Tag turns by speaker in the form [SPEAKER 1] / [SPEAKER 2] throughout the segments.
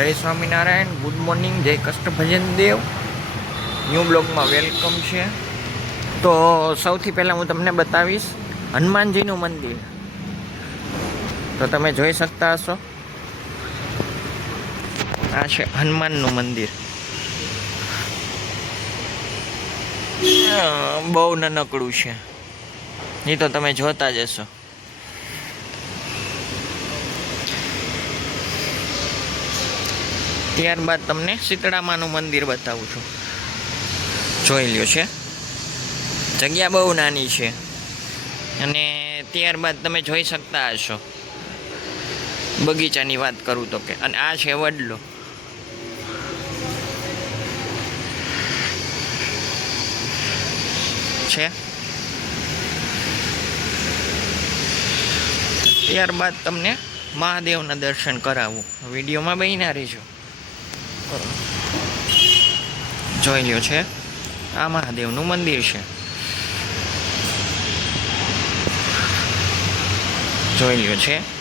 [SPEAKER 1] જય Swaminarayan good morning જય કષ્ટભજન દેવ. New બ્લોગમાં વેલકમ છે. તો સૌથી પહેલાં હું તમને બતાવીશ હનુમાનજીનું મંદિર. તો તમે જોઈ શકતા હશો. આ છે હનુમાનનું મંદિર. બહુ નાનકડું છે. એ તો તમે જોતા જ હશો. ત્યારબાદ તમને શીતળામાનું મંદિર બતાવું છું. જોઈ લ્યો છે. જગ્યા બહુ નાની છે. અને ત્યારબાદ તમે જોઈ શકતા હશો. બગીચાની વાત કરું તો કે, અને આ છે વડલો. છે. ત્યારબાદ તમને મહાદેવના દર્શન કરાવું. વિડીયોમાં બહીના રહીજો. જોઈ લ્યો છે. આ મહાદેવનું મંદિર છે. જોઈ લ્યો છે.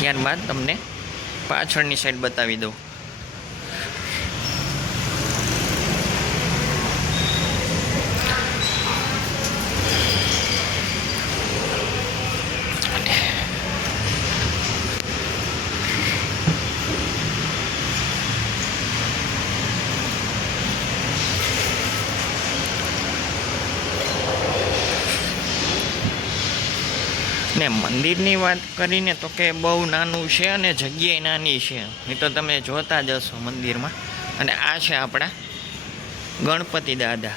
[SPEAKER 1] ત્યારબાદ તમને પાછળની સાઈડ બતાવી દઉં. ને મંદિરની વાત કરીને તો કે બહુ નાનું છે અને જગ્યાએ નાની છે. એ તો તમે જોતા જ હશો મંદિરમાં. અને આ છે આપણા ગણપતિ દાદા.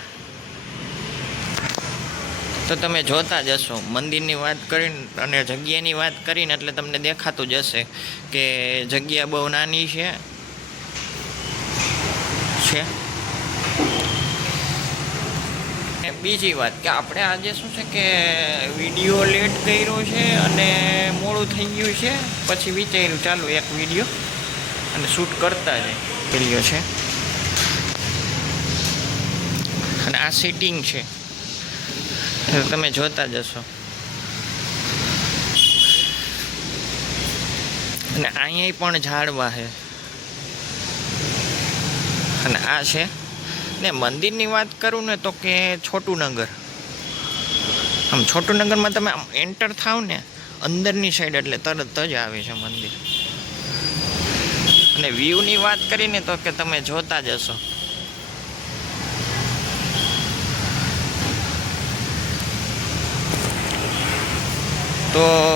[SPEAKER 1] તો તમે જોતા જ હશો. મંદિરની વાત કરીને અને જગ્યાની વાત કરીને એટલે તમને દેખાતું જ હશે કે જગ્યા બહુ નાની છે. છે ને બીજી વાત કે આપણે આજે શું છે કે વીડિયો લેટ કર્યો છે અને મોડું થઈ ગયું છે, પછી વિચાર્યું ચાલો એક વીડિયો અને શૂટ કરતા જ કર્યો છે. અને આ સિટિંગ છે. તમે જોતા જશો અને અહીંયા પણ ઝાડવા છે અને આ છે. ને મંદિરની વાત કરું ને તો કે છોટુનગર. આમ છોટુનગરમાં તમે આમ એન્ટર થાવ ને, અંદરની સાઈડ એટલે તરત જ આવે છે મંદિર. અને વ્યૂની વાત કરીને તો કે તમે જોતા જ હશો. તો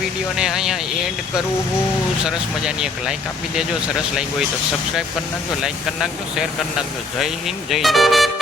[SPEAKER 1] વિડીયોને અહીંયા એન્ડ કરવું હું સરસ મજાની એક લાઇક આપી દેજો. સરસ લાઈક હોય તો સબસ્ક્રાઈબ કરી નાખજો લાઈક કરી નાખજો શેર કરી નાખજો. જય હિન્દ જય હિન્દ